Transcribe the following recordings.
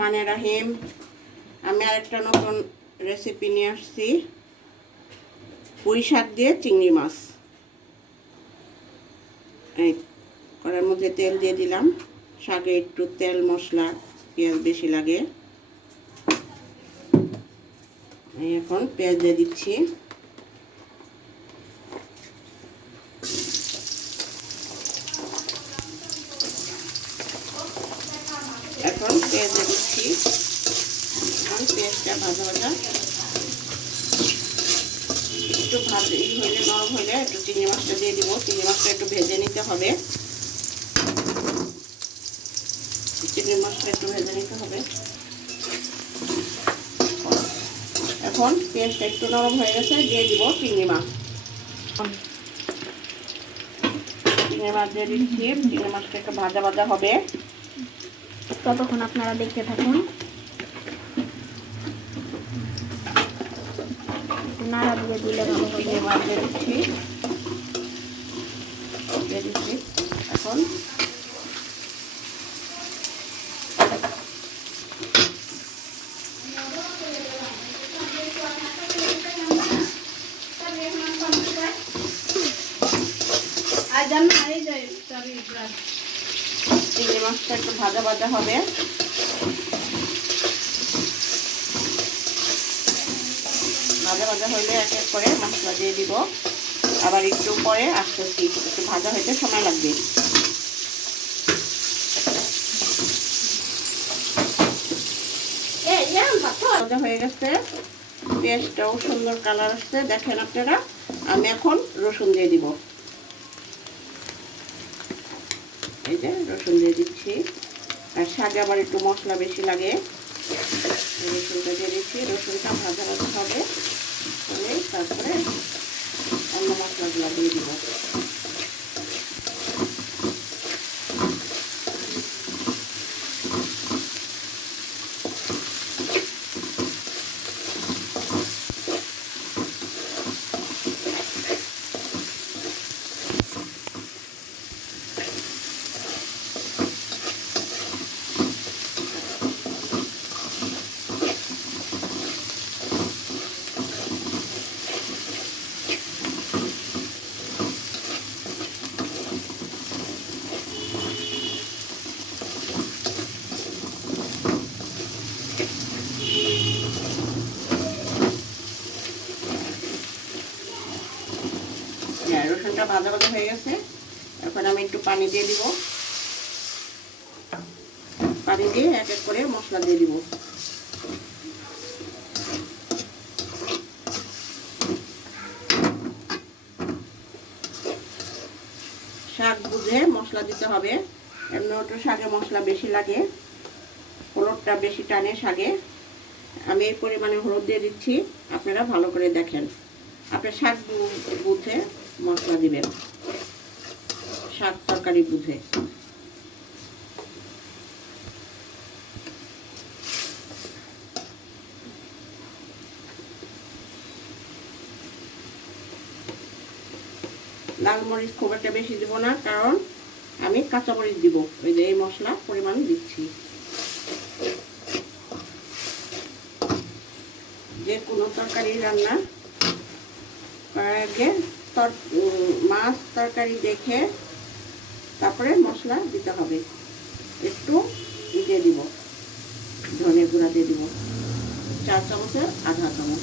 মানে রাহিম, আমি আরেকটা নতুন রেসিপি নিয়ে আসছি, পুঁই শাক দিয়ে চিংড়ি মাছ। এই কড়ার মধ্যে তেল দিয়ে দিলাম। শাকে একটু তেল, মশলা, পেঁয়াজ বেশি লাগে। এখন পেঁয়াজ দিয়ে দিচ্ছি। এখন পেঁয়াজ দিয়ে দিচ্ছি। এখন পেঁয়াজটা ভাজা ভাজা একটু হইলে, নরম হইলে একটু চিংড়ি মাছটা দিয়ে দিব। চিংড়ি মাছটা একটু ভেজে নিতে হবে। চিংড়ি মাছটা একটু ভেজে নিতে হবে। এখন পেঁয়াজটা একটু নরম হয়ে গেছে, দিয়ে দিব চিংড়ি মাছ। চিংড়ি মাছ দিয়ে দিচ্ছি। চিংড়ি মাছটা একটু ভাজা ভাজা হবে, ততক্ষণ আপনারা দেখতে থাকুন। নাড়া দিয়ে দিলে ভালো হবে। চিংড়ি মাছ দিয়ে দিচ্ছি। এখন চিংড়ি মাছটা একটু ভাজা ভাজা হবে। ভাজা ভাজা হইলে এক এক করে মশলা দিয়ে দিব। আবার একটু পরে আসতেছি, একটু ভাজা হইতে সময় লাগবে। ভাজা হয়ে গেছে, পেঁয়াজটাও সুন্দর কালার আসছে, দেখেন আপনারা। আমি এখন রসুন দিয়ে দিব। এই যে রসুন দিয়ে দিচ্ছি। আর শাকে আবার একটু মশলা বেশি লাগে, রসুনটা দিয়ে দিচ্ছি। রসুনটা ভাজা ভাজা হবে, তারপরে অন্য মশলাগুলো দিয়ে দিব। রসুনটা ভাজা ভাজা হয়ে গেছে, এখন আমি একটু পানি দিয়ে দিব। পানি দিয়ে এক এক করে মশলা দিয়ে দিব। শাক বুঝে মশলা দিতে হবে, এমনি একটু শাকে মশলা বেশি লাগে, হলুদটা বেশি টানে শাকে। আমি এই পরিমাণে হলুদ দিয়ে দিচ্ছি, আপনারা ভালো করে দেখেন। আপনার শাক বুঝে মশলা দিবেন, শাক তরকারি বুঝে। লাল মরিচ খুব একটা বেশি দিব না, কারণ আমি কাঁচা মরিচ দিব। ওই যে এই মশলা পরিমাণ দিচ্ছি। যে কোনো তরকারি রান্না করার আগে মাছ তরকারি দেখে তারপরে মশলা দিতে হবে। একটু দিয়ে দিব, ধনে গুঁড়া দিয়ে দিব 4 চামচের আধা চামচ।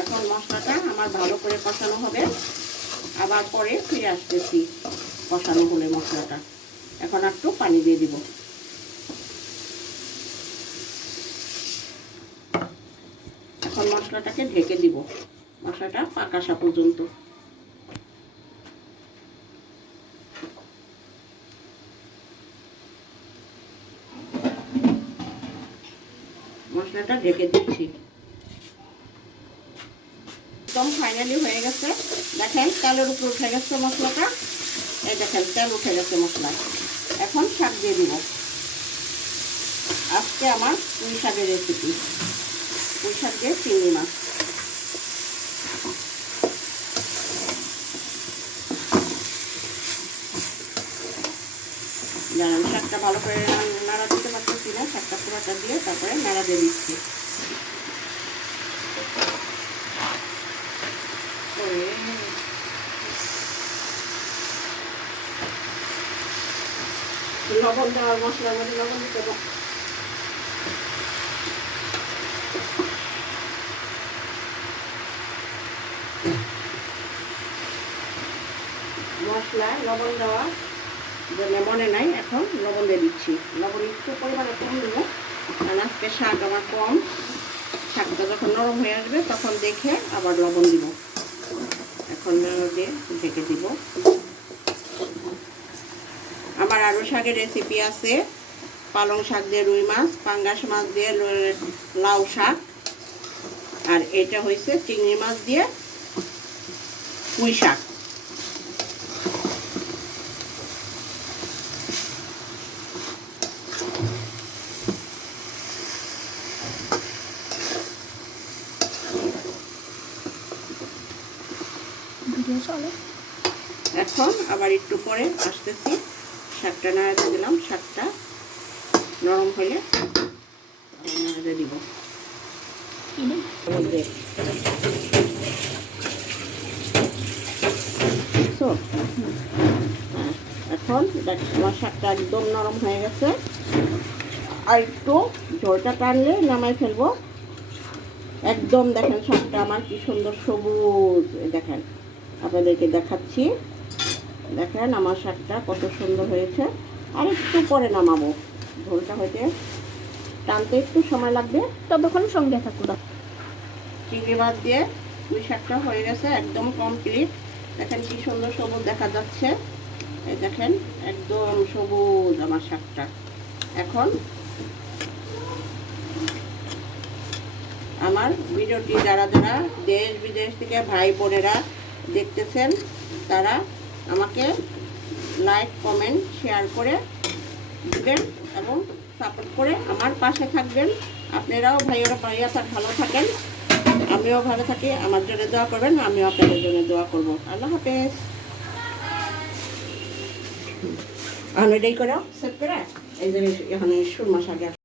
এখন মশলাটা আমার ভালো করে কষানো হবে, আবার পরে ফিরে আসতেছি। কষানো হলে মশলাটা, এখন একটু পানি দিয়ে দিব। এখন মশলাটাকে ঢেকে দিব, মশলাটা পাক আসা পর্যন্ত। মশলাটা ঢেকে দিচ্ছি। একদম ফাইনালি হয়ে গেছে, দেখেন তেলের উপর উঠে গেছে মশলাটা। এই দেখেন তেল উঠে গেছে মশলা। এখন শাক দিয়ে দিব। আজকে আমার পুঁই শাকের রেসিপি, পুঁই শাক দিয়ে চিংড়ি মাছ। শাকটা ভালো করে নাড়া দিতে পারতেছি না, শাকটা পুরোটা দিয়ে তারপরে নাড়া দিয়ে দিচ্ছি। লবণ দেওয়ার মশলার মধ্যে লবণ দিতে হবে। মশলা লবণ দেওয়া জন্য মনে নাই, এখন লবণ দিয়ে দিচ্ছি। লবণ একটু পরিমাণে কম দেবো, কারণ আজকে শাক আমার কম। শাকটা যখন নরম হয়ে আসবে তখন দেখে আবার লবণ দিব। এখন দিয়ে ঢেকে দিব। আমার আরও শাকের রেসিপি আছে, পালং শাক দিয়ে রুই মাছ, পাঙ্গাস মাছ দিয়ে লাউ শাক, আর এটা হয়েছে চিংড়ি মাছ দিয়ে পুঁই শাক। এখন আবার একটু পরে আসতেছি, শাকটা নাড়াতে দিলাম। শাকটা নরম হলে নাড়াতে দিব। এখন আমার শাকটা একদম নরম হয়ে গেছে, আর একটু ঝোলটা টানলে নামাই ফেলবো। একদম দেখেন শাকটা আমার কি সুন্দর সবুজ, দেখেন আপনাদেরকে দেখাচ্ছি। দেখেন আমার শাকটা কত সুন্দর হয়েছে। আর একটু পরে নামাবো, ঝোলটা হইতে টানতে একটু সময় লাগবে, ততক্ষণ সঙ্গে থাকুন। চিংড়ি মাছ দিয়ে পুঁই শাকটা হয়ে গেছে, একদম কমপ্লিট। দেখেন কি সুন্দর সবুজ দেখা যাচ্ছে, এই দেখেন একদম সবুজ আমার শাকটা। এখন আমার ভিডিওটি যারা যারা দেশ বিদেশ থেকে ভাই বোনেরা দেখতেছেন, তারা আমাকে লাইক কমেন্ট শেয়ার করে দিবেন এবং সাপোর্ট করে আমার পাশে থাকবেন। আপনারাও ভাইয়েরা ভালো থাকেন, আমিও ভালো থাকি। আমার জন্য দোয়া করবেন, আমিও আপনাদের জন্য দোয়া করব। আল্লাহ হাফেজ। এখন এটাই করে সেট করে এই যে এখন সুরমা শাক